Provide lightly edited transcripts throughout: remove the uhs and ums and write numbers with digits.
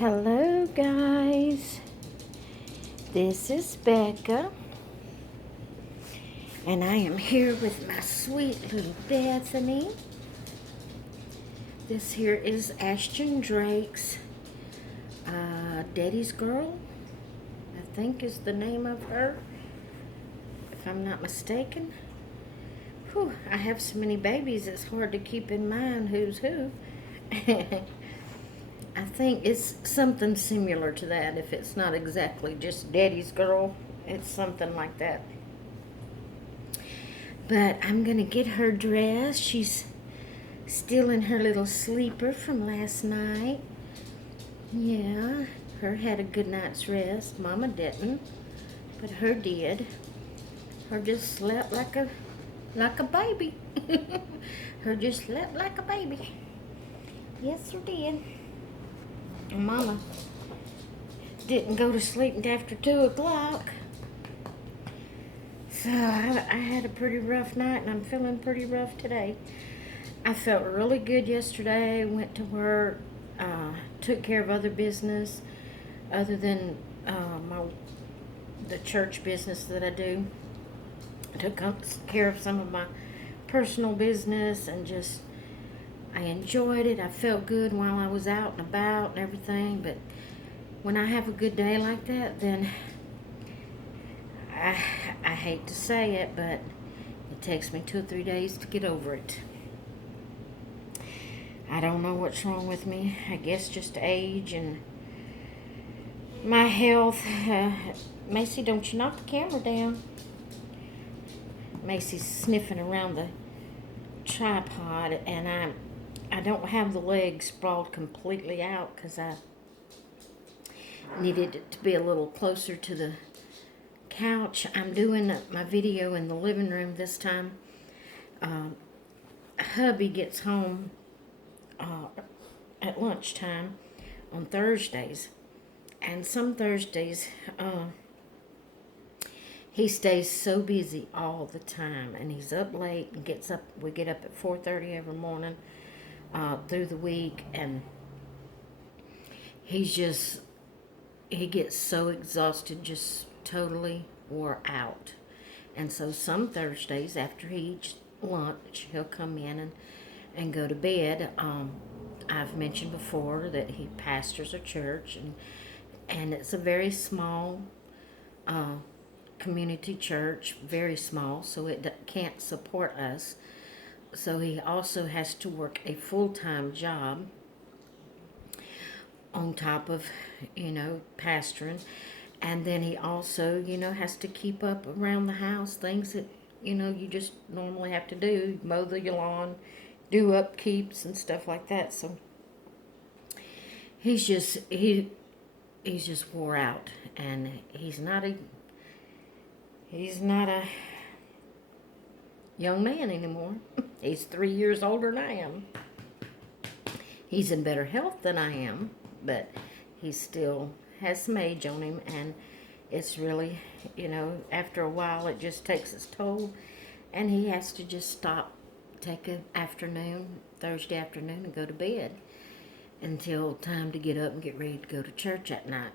Hello, guys. This is Becca, and I am here with my sweet little Bethany. This here is Ashton Drake's Daddy's Girl, I think is the name of her, if I'm not mistaken. Whew, I have so many babies, it's hard to keep in mind who's who. I think it's something similar to that. If it's not exactly just Daddy's Girl, it's something like that. But I'm going to get her dressed. She's still in her little sleeper from last night. Yeah, her had a good night's rest. Mama didn't, but her did. Her just slept like a baby. Her just slept like a baby. Yes, her did. And Mama didn't go to sleep until after 2 o'clock. So I had a pretty rough night, and I'm feeling pretty rough today. I felt really good yesterday. Went to work, took care of other business other than the church business that I do. Took care of some of my personal business, and just I enjoyed it. I felt good while I was out and about and everything. But when I have a good day like that, then I hate to say it, but it takes me 2 or 3 days to get over it. I don't know what's wrong with me. I guess just age and my health. Macy, don't you knock the camera down. Macy's sniffing around the tripod, and I don't have the legs sprawled completely out because I needed it to be a little closer to the couch. I'm doing my video in the living room this time. Hubby gets home at lunchtime on Thursdays, and some Thursdays he stays so busy all the time, and he's up late and gets up. We get up at 4:30 every morning through the week, and he gets so exhausted, just totally wore out. And so some Thursdays after he eats lunch, he'll come in and go to bed. I've mentioned before that he pastors a church, and it's a very small community church, very small, so it can't support us. So he also has to work a full-time job on top of, pastoring. And then he also, has to keep up around the house things that, you just normally have to do. Mow the lawn, do upkeeps and stuff like that. So he's just wore out, and he's not a young man anymore. He's 3 years older than I am. He's in better health than I am, but he still has some age on him, and it's really, after a while it just takes its toll, and he has to just stop, take an afternoon, Thursday afternoon, and go to bed until time to get up and get ready to go to church at night.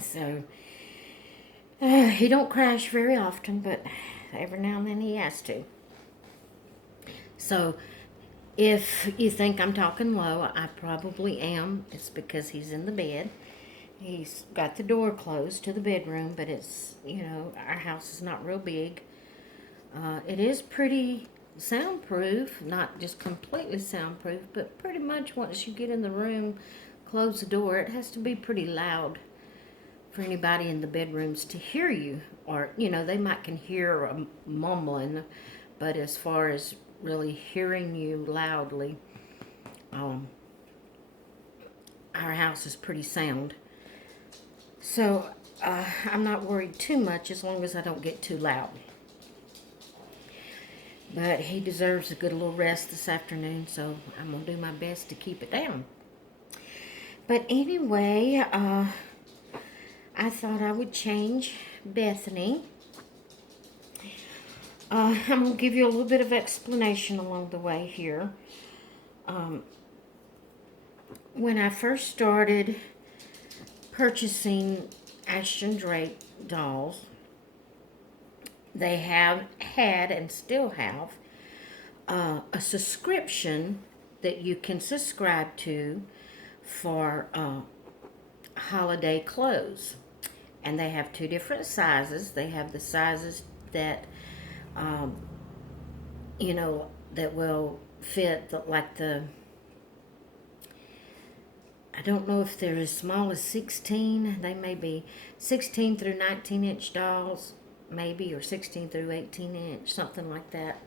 So he don't crash very often, but every now and then he has to. So if you think I'm talking low, I probably am. It's because he's in the bed. He's got the door closed to the bedroom, but it's, our house is not real big. It is pretty soundproof, not just completely soundproof, but pretty much once you get in the room, close the door, it has to be pretty loud for anybody in the bedrooms to hear you. Or, they might can hear a mumbling, but as far as really hearing you loudly, our house is pretty sound. So I'm not worried too much as long as I don't get too loud. But he deserves a good little rest this afternoon, so I'm going to do my best to keep it down. But anyway, I thought I would change Bethany. I'm going to give you a little bit of explanation along the way here. when I first started purchasing Ashton Drake dolls, they have had and still have a subscription that you can subscribe to for holiday clothes. And they have two different sizes. They have the sizes that, um, that will fit, I don't know if they're as small as 16. They may be 16 through 19-inch dolls, maybe, or 16 through 18-inch, something like that.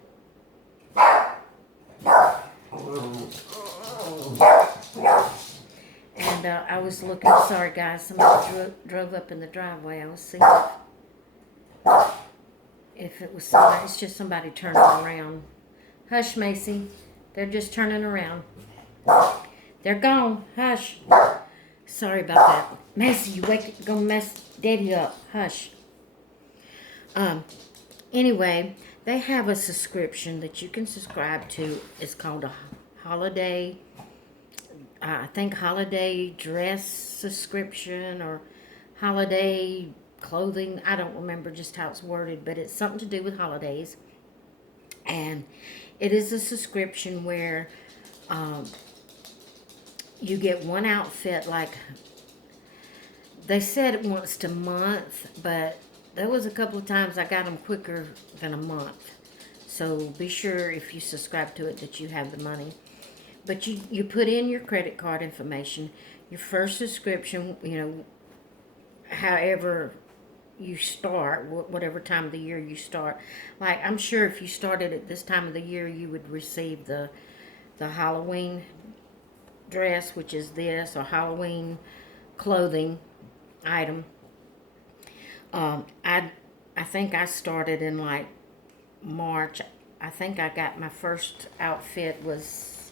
And I was looking, sorry guys, somebody drove up in the driveway. I was seeing if it was somebody, it's just somebody turning around. Hush, Macy. They're just turning around. They're gone. Hush. Sorry about that. Macy, you gonna mess Daddy up. Hush. Anyway, they have a subscription that you can subscribe to. It's called a holiday, I think holiday dress subscription or holiday clothing. I don't remember just how it's worded, but it's something to do with holidays. And it is a subscription where you get one outfit, like they said once a month, but there was a couple of times I got them quicker than a month. So be sure if you subscribe to it that you have the money. But you put in your credit card information, your first subscription, however you start, whatever time of the year you start. Like, I'm sure if you started at this time of the year, you would receive the Halloween dress, which is this, or Halloween clothing item. I think I started in like March. I think I got my first outfit was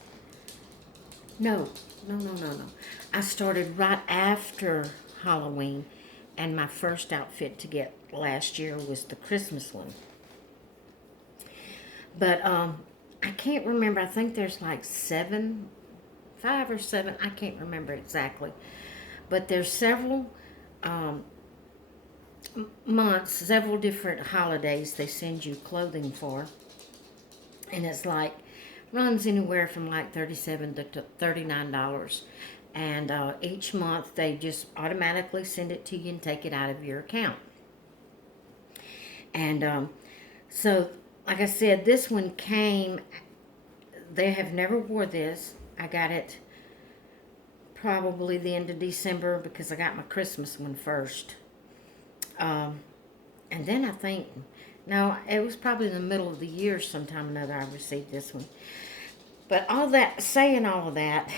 no. I started right after Halloween, and my first outfit to get last year was the Christmas one. But I can't remember. I think there's like 5 or 7. I can't remember exactly. But there's several months, several different holidays they send you clothing for. And it's like, runs anywhere from like $37 to $39. And each month they just automatically send it to you and take it out of your account. And so, like I said, this one came, they have never wore this. I got it probably the end of December because I got my Christmas one first. And then I think, no, it was probably in the middle of the year sometime or another I received this one. But saying all of that,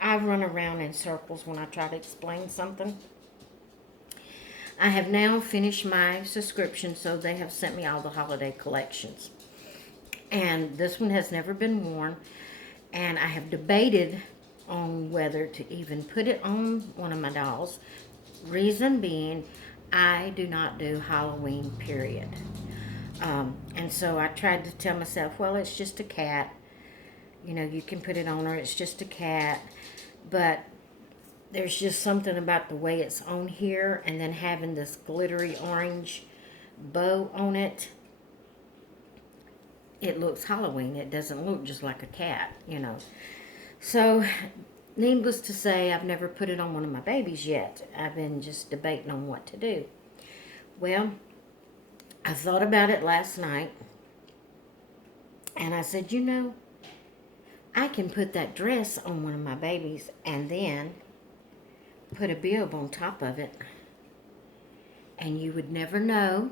I run around in circles when I try to explain something. I have now finished my subscription, so they have sent me all the holiday collections. And this one has never been worn. And I have debated on whether to even put it on one of my dolls. Reason being, I do not do Halloween, period. And so I tried to tell myself, well, it's just a cat. You can put it on her. It's just a cat. But there's just something about the way it's on here and then having this glittery orange bow on it. It looks Halloween. It doesn't look just like a cat, So, needless to say, I've never put it on one of my babies yet. I've been just debating on what to do. Well, I thought about it last night, and I said, I can put that dress on one of my babies and then put a bib on top of it, and you would never know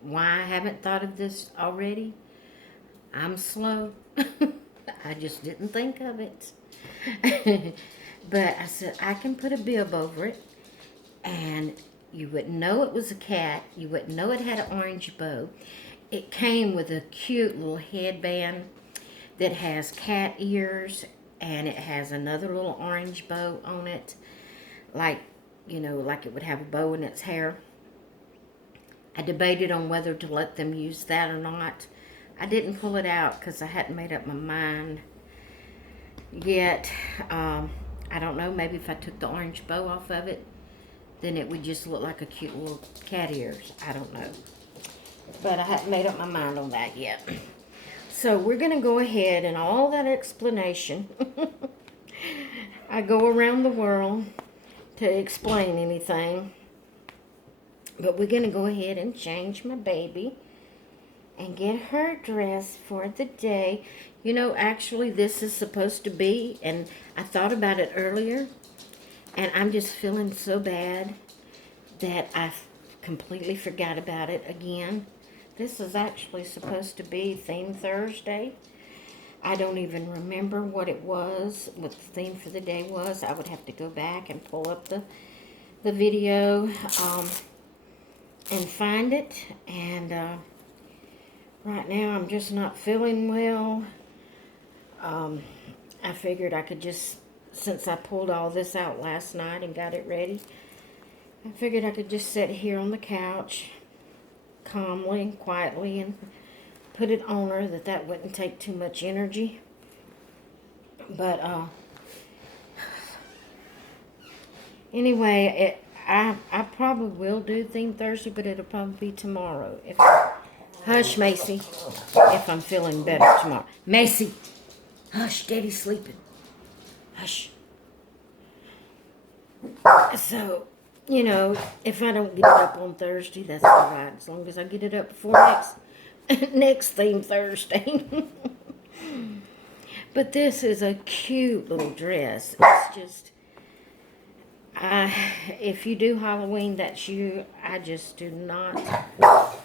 why I haven't thought of this already. I'm slow. I just didn't think of it. But I said, I can put a bib over it, and you wouldn't know it was a cat. You wouldn't know it had an orange bow. It came with a cute little headband that has cat ears, and it has another little orange bow on it, like it would have a bow in its hair. I debated on whether to let them use that or not. I didn't pull it out because I hadn't made up my mind yet. I don't know, maybe if I took the orange bow off of it, then it would just look like a cute little cat ears. I don't know. But I haven't made up my mind on that yet. So we're going to go ahead and all that explanation. I go around the world to explain anything. But we're going to go ahead and change my baby and get her dressed for the day. You know, actually this is supposed to be, and I thought about it earlier, and I'm just feeling so bad that I completely forgot about it again. This is actually supposed to be Theme Thursday. I don't even remember what it was, what the theme for the day was. I would have to go back and pull up the video and find it. And right now I'm just not feeling well. I figured I could just, since I pulled all this out last night and got it ready, I figured I could just sit here on the couch calmly and quietly and put it on her, that wouldn't take too much energy. But anyway, I probably will do Theme Thursday, but it'll probably be tomorrow. Hush, Macy, if I'm feeling better tomorrow. Macy, hush, Daddy's sleeping. Hush. So, you know, if I don't get it up on Thursday, that's all right. As long as I get it up before next Theme Thursday. But this is a cute little dress. It's just, if you do Halloween, that's you. I just do not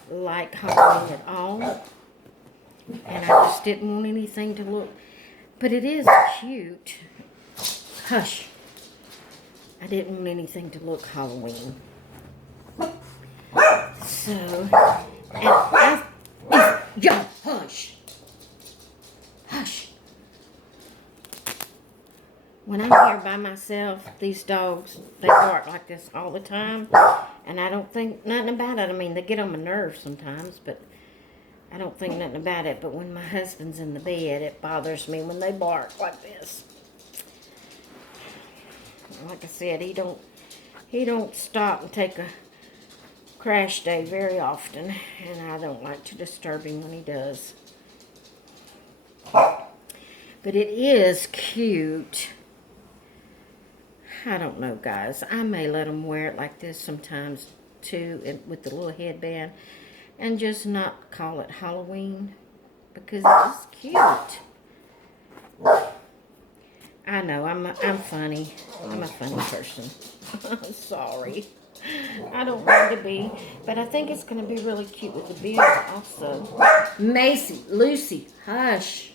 like Halloween at all. And I just didn't want anything to look, but it is cute. Hush. I didn't want anything to look Halloween. So, and yo, hush. Hush. When I'm here by myself, these dogs, they bark like this all the time. And I don't think nothing about it. I mean, they get on my nerves sometimes, but I don't think nothing about it. But when my husband's in the bed, it bothers me when they bark like this. Like I said, he don't stop and take a crash day very often, and I don't like to disturb him when he does. But it is cute. I don't know, guys. I may let him wear it like this sometimes too, with the little headband, and just not call it Halloween, because it's cute. I know, I'm funny. I'm a funny person. I'm sorry. I don't want to be, but I think it's going to be really cute with the beard also. Macy, Lucy, hush.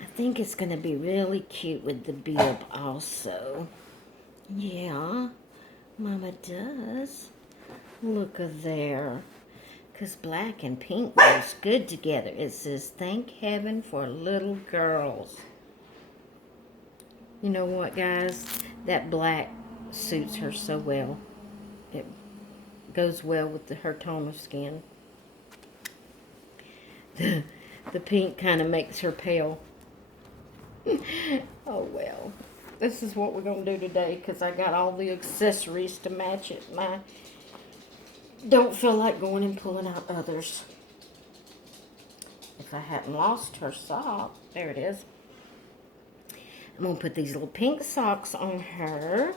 I think it's going to be really cute with the bib also. Yeah, Mama does. Look at there. Because black and pink goes good together. It says, thank heaven for little girls. You know what, guys? That black suits her so well. It goes well with her tone of skin. The pink kind of makes her pale. Oh, well. This is what we're going to do today, because I got all the accessories to match it. I don't feel like going and pulling out others. If I hadn't lost her sock, there it is. I'm going to put these little pink socks on her.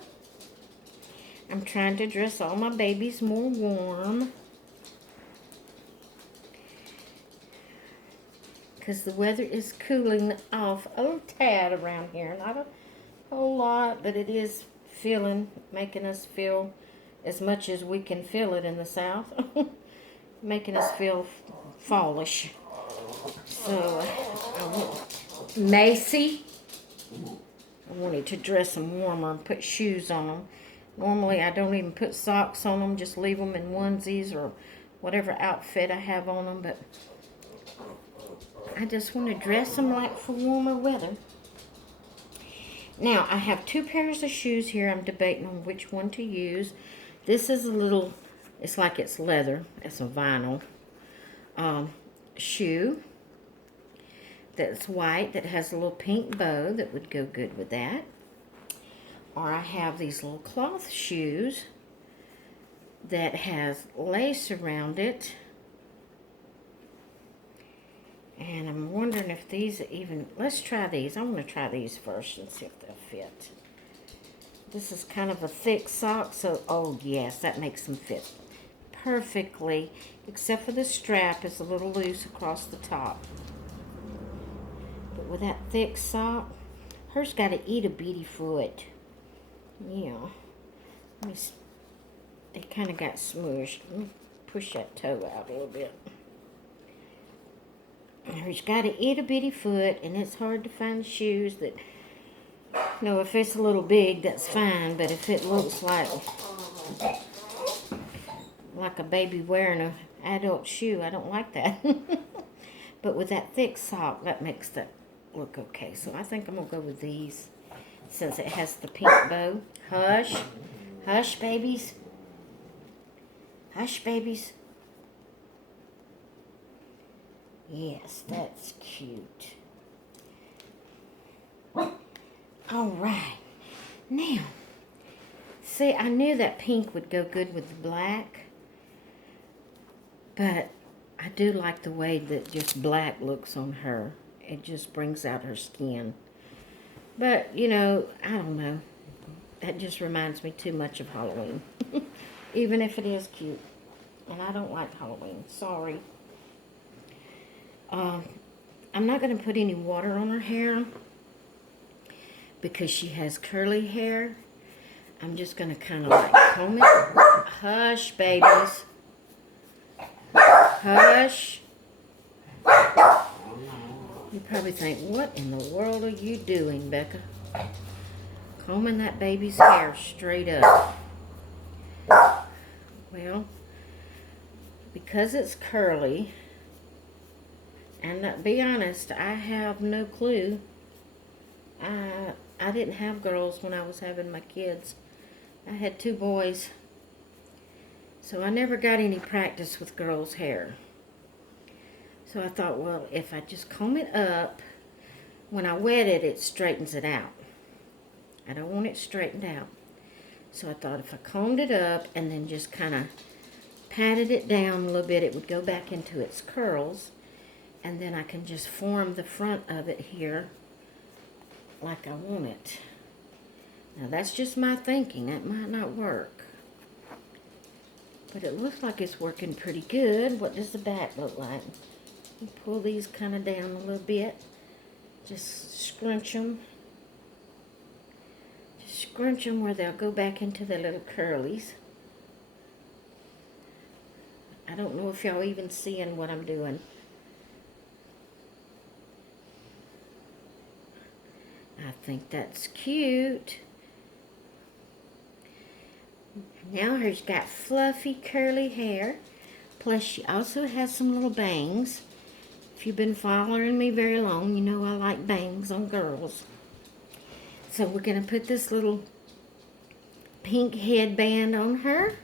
I'm trying to dress all my babies more warm, because the weather is cooling off a little tad around here. Not a whole lot, but it is making us feel as much as we can feel it in the South. Making us feel fallish. So, Macy, I wanted to dress them warmer and put shoes on them. Normally, I don't even put socks on them, just leave them in onesies or whatever outfit I have on them, but I just want to dress them like for warmer weather. Now, I have 2 pairs of shoes here. I'm debating on which one to use. This is a little, it's like it's leather. It's a vinyl shoe. that's white that has a little pink bow that would go good with that. Or I have these little cloth shoes that has lace around it. And I'm wondering if these even, let's try these. I want to try these first and see if they'll fit. This is kind of a thick sock, so, oh yes, that makes them fit perfectly, except for the strap is a little loose across the top. But with that thick sock, hers got a itty bitty foot. Yeah. It kind of got smushed. Let me push that toe out a little bit. Hers got an itty bitty foot, and it's hard to find shoes that, no, if it's a little big, that's fine, but if it looks like a baby wearing an adult shoe, I don't like that. But with that thick sock, that makes that look okay. So I think I'm going to go with these since it has the pink bow. Hush. Hush, babies. Hush, babies. Yes, that's cute. All right. Now, see, I knew that pink would go good with the black. But I do like the way that just black looks on her. It just brings out her skin. But, you know, I don't know. That just reminds me too much of Halloween. Even if it is cute. And I don't like Halloween. Sorry. I'm not going to put any water on her hair because she has curly hair. I'm just going to kind of like comb it. Hush, babies. Hush. You probably think, what in the world are you doing, Becca? Combing that baby's hair straight up. Well, because it's curly, and to be honest, I have no clue. I didn't have girls when I was having my kids. I had 2 boys. So I never got any practice with girls' hair. So I thought, well, if I just comb it up, when I wet it, it straightens it out. I don't want it straightened out. So I thought if I combed it up and then just kind of patted it down a little bit, it would go back into its curls. And then I can just form the front of it here like I want it. Now that's just my thinking. That might not work. But it looks like it's working pretty good. What does the back look like? You pull these kind of down a little bit. Just scrunch them. Just scrunch them where they'll go back into their little curlies. I don't know if y'all even seeing what I'm doing. I think that's cute. Now her's got fluffy curly hair. Plus she also has some little bangs. If you've been following me very long, you know I like bangs on girls. So we're going to put this little pink headband on her.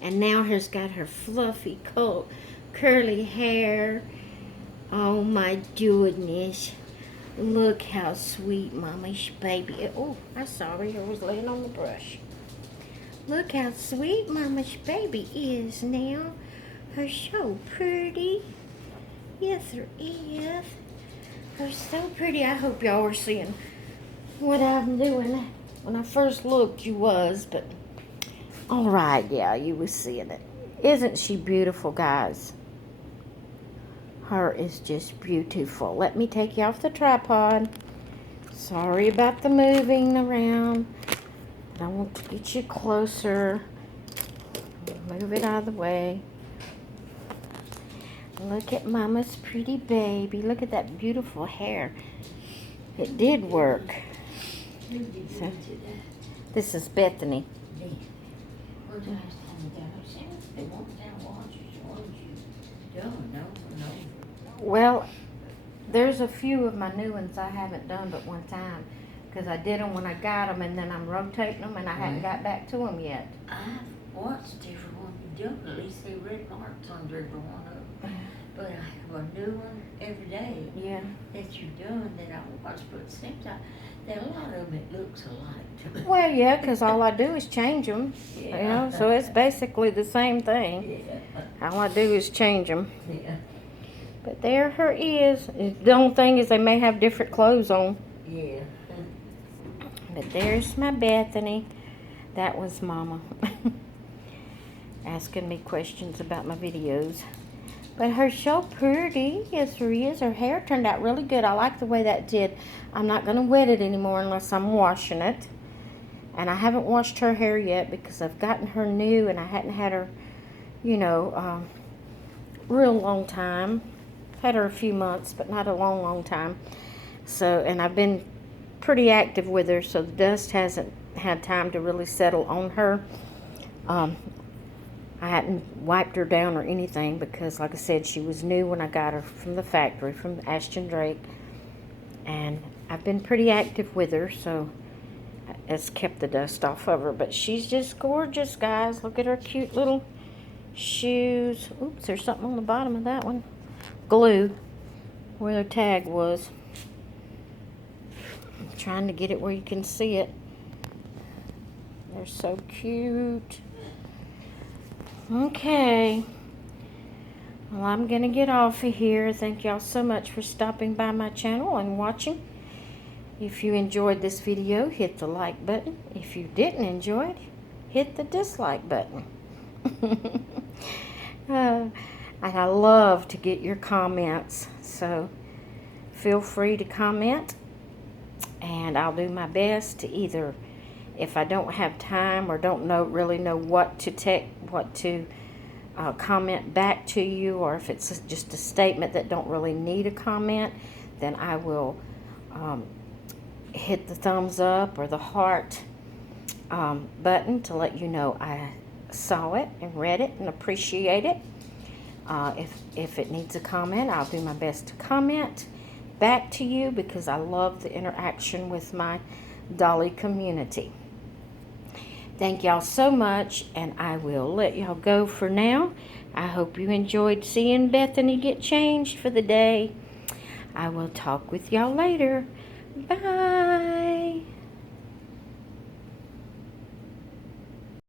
And now her's got her fluffy curly hair. Oh my goodness. Look how sweet Mommy's baby. Oh, I'm sorry. I was laying on the brush. Look how sweet Mama's baby is now. Her so pretty. Yes, her is. Her so pretty. I hope y'all were seeing what I'm doing. When I first looked, you was, but all right, yeah, you was seeing it. Isn't she beautiful, guys? Her is just beautiful. Let me take you off the tripod. Sorry about the moving around. I want to get you closer. Move it out of the way. Look at Mama's pretty baby. Look at that beautiful hair. It did work. So, this is Bethany. Well, there's a few of my new ones I haven't done but one time. Because I did them when I got them, and then I'm rotating them, and I hadn't got back to them yet. I've watched every one you've done. At least they red marks under every one of them. but I have a new one every day Yeah. that you're doing that I watch, but at the same time, that a lot of them, it looks alike to me. Well, yeah, because all I do is change them. Yeah. You know, so it's basically the same thing. Yeah. All I do is change them. Yeah. But there her is. The only thing is they may have different clothes on. Yeah. But there's my Bethany. That was Mama. Asking me questions about my videos. But her so pretty. Yes, her is. Her hair turned out really good. I like the way that did. I'm not going to wet it anymore unless I'm washing it. And I haven't washed her hair yet because I've gotten her new and I hadn't had her, you know, real long time. Had her a few months, but not a long, long time. So, and I've been pretty active with her, so the dust hasn't had time to really settle on her. I hadn't wiped her down or anything because, like I said, she was new when I got her from the factory, from Ashton Drake. And I've been pretty active with her, so it's kept the dust off of her. But she's just gorgeous, guys. Look at her cute little shoes. Oops, there's something on the bottom of that one. Glue, where the tag was. I'm trying to get it where you can see it. They're so cute. Okay. Well, I'm going to get off of here. Thank y'all so much for stopping by my channel and watching. If you enjoyed this video, hit the like button. If you didn't enjoy it, hit the dislike button. And I love to get your comments, so feel free to comment, and I'll do my best to either, if I don't have time or don't really know what to comment back to you, or if it's just a statement that don't really need a comment, then I will hit the thumbs up or the heart button to let you know I saw it and read it and appreciate it. If it needs a comment, I'll do my best to comment back to you because I love the interaction with my Dolly community. Thank y'all so much, and I will let y'all go for now. I hope you enjoyed seeing Bethany get changed for the day. I will talk with y'all later. Bye.